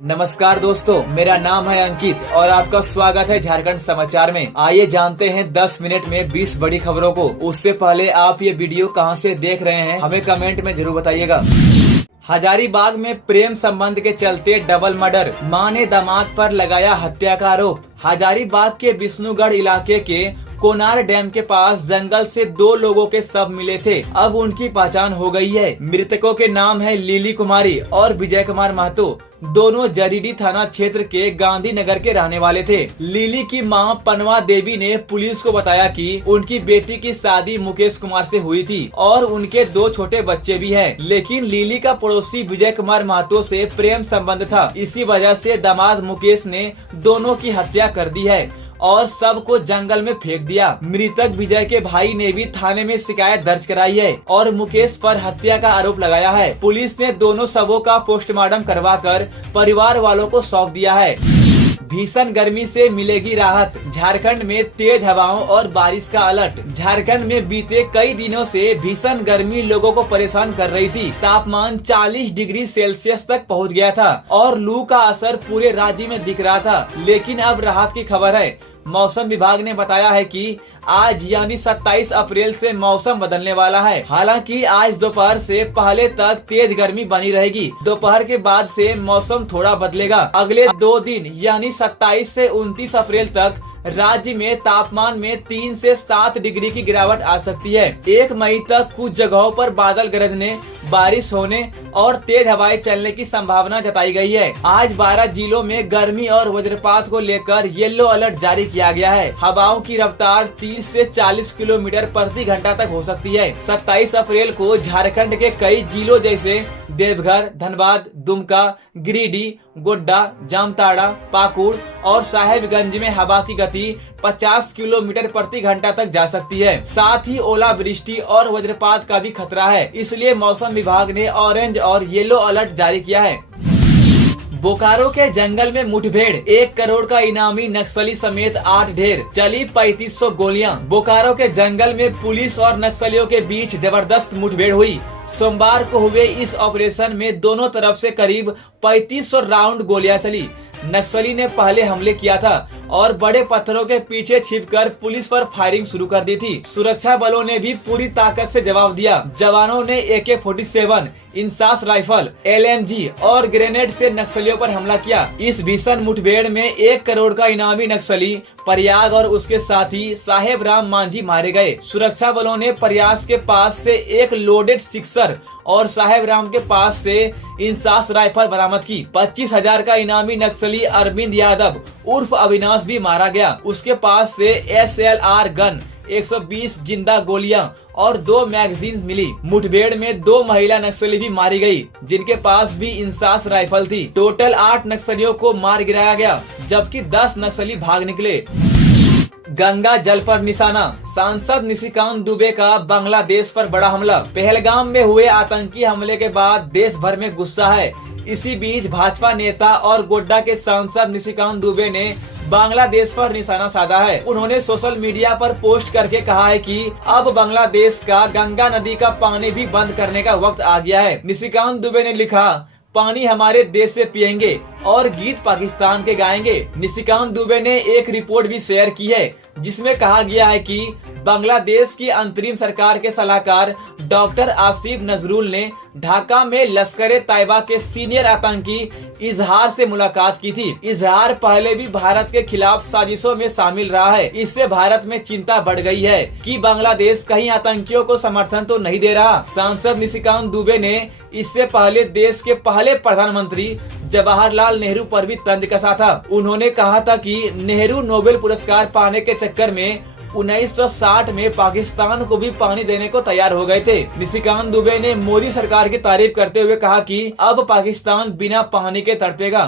नमस्कार दोस्तों, मेरा नाम है अंकित और आपका स्वागत है झारखंड समाचार में। आइए जानते हैं 10 मिनट में 20 बड़ी खबरों को। उससे पहले आप ये वीडियो कहां से देख रहे हैं हमें कमेंट में जरूर बताइएगा। हजारीबाग में प्रेम संबंध के चलते डबल मर्डर, मां ने दामाद पर लगाया हत्या का आरोप। हजारीबाग के विष्णुगढ़ इलाके के कोनार डैम के पास जंगल से 2 लोगों के शव मिले थे। अब उनकी पहचान हो गई है। मृतकों के नाम है लिली कुमारी और विजय कुमार महतो। दोनों जरीडी थाना क्षेत्र के गांधी नगर के रहने वाले थे। लिली की मां पनवा देवी ने पुलिस को बताया कि उनकी बेटी की शादी मुकेश कुमार से हुई थी और उनके 2 छोटे बच्चे भी हैं। लेकिन लिली का पड़ोसी विजय कुमार महतो से प्रेम संबंध था। इसी वजह से दामाद मुकेश ने दोनों की हत्या कर दी है और सबको जंगल में फेंक दिया। मृतक विजय के भाई ने भी थाने में शिकायत दर्ज कराई है और मुकेश पर हत्या का आरोप लगाया है। पुलिस ने दोनों शवों का पोस्टमार्टम करवाकर परिवार वालों को सौंप दिया है। भीषण गर्मी से मिलेगी राहत, झारखंड में तेज हवाओं और बारिश का अलर्ट। झारखंड में बीते कई दिनों से भीषण गर्मी लोगों को परेशान कर रही थी। तापमान 40 डिग्री सेल्सियस तक पहुंच गया था और लू का असर पूरे राज्य में दिख रहा था। लेकिन अब राहत की खबर है। मौसम विभाग ने बताया है कि आज यानी 27 अप्रैल से मौसम बदलने वाला है। हालांकि आज दोपहर से पहले तक तेज गर्मी बनी रहेगी। दोपहर के बाद से मौसम थोड़ा बदलेगा। अगले 2 दिन यानी 27 से 29 अप्रैल तक राज्य में तापमान में 3 से 7 डिग्री की गिरावट आ सकती है। 1 मई तक कुछ जगहों पर बादल गरजने, बारिश होने और तेज हवाएं चलने की संभावना जताई गई है। आज 12 जिलों में गर्मी और वज्रपात को लेकर येलो अलर्ट जारी किया गया है। हवाओं की रफ्तार 30 से 40 किलोमीटर प्रति घंटा तक हो सकती है। 27 अप्रैल को झारखंड के कई जिलों जैसे देवघर, धनबाद, दुमका, गिरिडीह, गोड्डा, जामताड़ा, पाकुड़ और साहेबगंज में हवा की गति 50 किलोमीटर प्रति घंटा तक जा सकती है। साथ ही ओलावृष्टि और वज्रपात का भी खतरा है। इसलिए मौसम विभाग ने ऑरेंज और येलो अलर्ट जारी किया है। बोकारो के जंगल में मुठभेड़, 1 करोड़ का इनामी नक्सली समेत 8 ढेर, चली 3500 गोलियां। बोकारो के जंगल में पुलिस और नक्सलियों के बीच जबरदस्त मुठभेड़ हुई। सोमवार को हुए इस ऑपरेशन में दोनों तरफ से करीब 3500 राउंड गोलियां चली। नक्सली ने पहले हमले किया था और बड़े पत्थरों के पीछे छिपकर पुलिस पर फायरिंग शुरू कर दी थी। सुरक्षा बलों ने भी पूरी ताकत से जवाब दिया। जवानों ने AK-47, इंसास राइफल, LMG और ग्रेनेड से नक्सलियों पर हमला किया। इस भीषण मुठभेड़ में 1 करोड़ का इनामी नक्सली प्रयाग और उसके साथी साहेब राम मांझी मारे गए। सुरक्षा बलों ने प्रयास के पास से 1 लोडेड सिक्सर और साहेब राम के पास से इंसास राइफल बरामद की। 25,000 का इनामी नक्सली अरविंद यादव उर्फ अविनाश भी मारा गया। उसके पास से SLR गन, 120 जिंदा गोलियां और 2 मैगजीन मिली। मुठभेड़ में 2 महिला नक्सली भी मारी गई, जिनके पास भी इंसास राइफल थी। टोटल 8 नक्सलियों को मार गिराया गया, जबकि 10 नक्सली भाग निकले। गंगा जल पर निशाना, सांसद निशिकांत दुबे का बांग्लादेश पर बड़ा हमला। पहलगाम में हुए आतंकी हमले के बाद देश भर में गुस्सा है। इसी बीच भाजपा नेता और गोड्डा के सांसद निशिकांत दुबे ने बांग्लादेश पर निशाना साधा है। उन्होंने सोशल मीडिया पर पोस्ट करके कहा है कि अब बांग्लादेश का गंगा नदी का पानी भी बंद करने का वक्त आ गया है। निशिकांत दुबे ने लिखा, पानी हमारे देश से पिएंगे और गीत पाकिस्तान के गाएंगे। निशिकांत दुबे ने एक रिपोर्ट भी शेयर की है, जिसमें कहा गया है कि बांग्लादेश की अंतरिम सरकार के सलाहकार डॉक्टर आसिफ नजरुल ने ढाका में लश्कर-ए-तैयबा के सीनियर आतंकी इजहार से मुलाकात की थी। इजहार पहले भी भारत के खिलाफ साजिशों में शामिल रहा है। इससे भारत में चिंता बढ़ गई है कि बांग्लादेश कहीं आतंकियों को समर्थन तो नहीं दे रहा। सांसद निशिकांत दुबे ने इससे पहले देश के पहले प्रधानमंत्री जवाहरलाल नेहरू पर भी तंज कसा था। उन्होंने कहा था कि नेहरू नोबेल पुरस्कार पाने के चक्कर में 1960 में पाकिस्तान को भी पानी देने को तैयार हो गए थे। निशिकांत दुबे ने मोदी सरकार की तारीफ करते हुए कहा कि अब पाकिस्तान बिना पानी के तड़पेगा।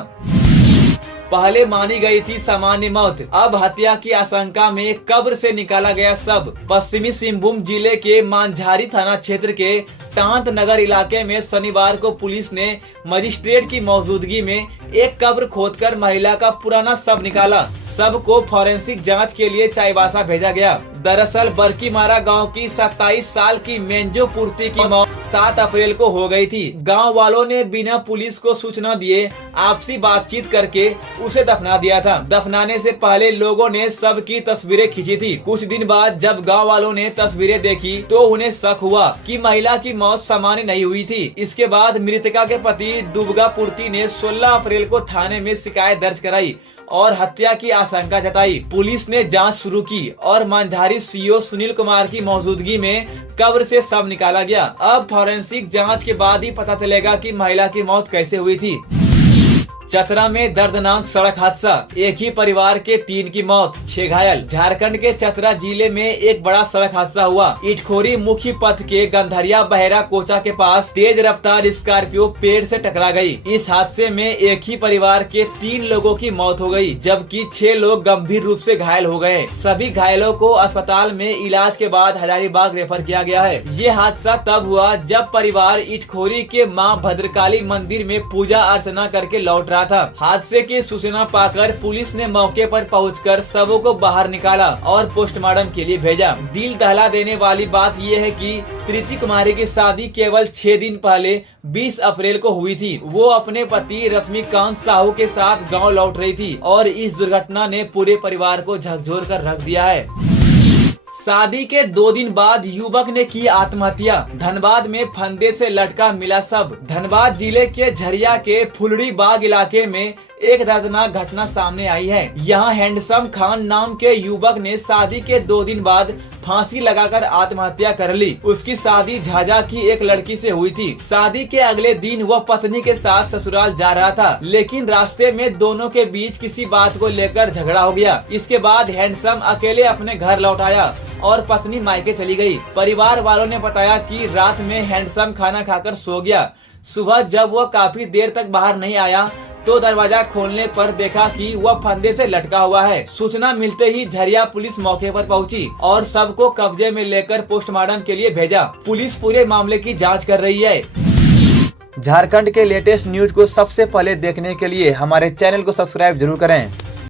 पहले मानी गई थी सामान्य मौत, अब हत्या की आशंका में कब्र से निकाला गया शव। पश्चिमी सिंहभूम जिले के मांझारी थाना क्षेत्र के टांत नगर इलाके में शनिवार को पुलिस ने मजिस्ट्रेट की मौजूदगी में एक कब्र खोदकर महिला का पुराना शव निकाला। शव को फॉरेंसिक जांच के लिए चाईबासा भेजा गया। दरअसल बरकीमारा गांव की 27 साल की मेंजो पूर्ति की मौत 7 अप्रैल को हो गई थी। गांव वालों ने बिना पुलिस को सूचना दिए आपसी बातचीत करके उसे दफना दिया था। दफनाने से पहले लोगों ने शव की तस्वीरें खींची थी। कुछ दिन बाद जब गांव वालों ने तस्वीरें देखी तो उन्हें शक हुआ कि महिला की मौत सामान्य नहीं हुई थी। इसके बाद मृतका के पति दुबगा पूर्ति ने 16 अप्रैल को थाने में शिकायत दर्ज कराई और हत्या की आशंका जताई। पुलिस ने जांच शुरू की और मांझारी सीओ सुनील कुमार की मौजूदगी में कब्र से शव निकाला गया। अब फॉरेंसिक जांच के बाद ही पता चलेगा कि महिला की मौत कैसे हुई थी। चतरा में दर्दनाक सड़क हादसा, एक ही परिवार के 3 की मौत, 6 घायल। झारखंड के चतरा जिले में एक बड़ा सड़क हादसा हुआ। इटखोरी मुख्य पथ के गंधरिया बहेरा कोचा के पास तेज रफ्तार स्कॉर्पियो पेड़ से टकरा गई। इस हादसे में एक ही परिवार के 3 लोगों की मौत हो गई, जबकि 6 लोग गंभीर रूप से घायल हो गए। सभी घायलों को अस्पताल में इलाज के बाद हजारीबाग रेफर किया गया है। ये हादसा तब हुआ जब परिवार इटखोरी के मां भद्रकाली मंदिर में पूजा अर्चना करके लौट था। हादसे की सूचना पाकर पुलिस ने मौके पर पहुंचकर शवों को बाहर निकाला और पोस्टमार्टम के लिए भेजा। दिल दहला देने वाली बात यह है कि प्रीति कुमारी की शादी केवल 6 दिन पहले 20 अप्रैल को हुई थी। वो अपने पति रश्मिकांत साहू के साथ गांव लौट रही थी और इस दुर्घटना ने पूरे परिवार को झकझोर कर रख दिया है। शादी के 2 दिन बाद युवक ने की आत्महत्या। धनबाद में फंदे से लटका मिला शव। धनबाद जिले के झरिया के फुलड़ी बाग इलाके में एक दर्दनाक घटना सामने आई है। यहाँ हैंडसम खान नाम के युवक ने शादी के 2 दिन बाद फांसी लगाकर आत्महत्या कर ली। उसकी शादी झाझा की एक लड़की से हुई थी। शादी के अगले दिन वह पत्नी के साथ ससुराल जा रहा था, लेकिन रास्ते में दोनों के बीच किसी बात को लेकर झगड़ा हो गया। इसके बाद हैंडसम अकेले अपने घर लौट आया और पत्नी मायके चली गई। परिवार वालों ने बताया कि रात में हैंडसम खाना खाकर सो गया। सुबह जब वह काफी देर तक बाहर नहीं आया तो दरवाजा खोलने पर देखा कि वह फंदे से लटका हुआ है। सूचना मिलते ही झरिया पुलिस मौके पर पहुंची और शव को कब्जे में लेकर पोस्टमार्टम के लिए भेजा। पुलिस पूरे मामले की जांच कर रही है। झारखंड के लेटेस्ट न्यूज को सबसे पहले देखने के लिए हमारे चैनल को सब्सक्राइब जरूर करें।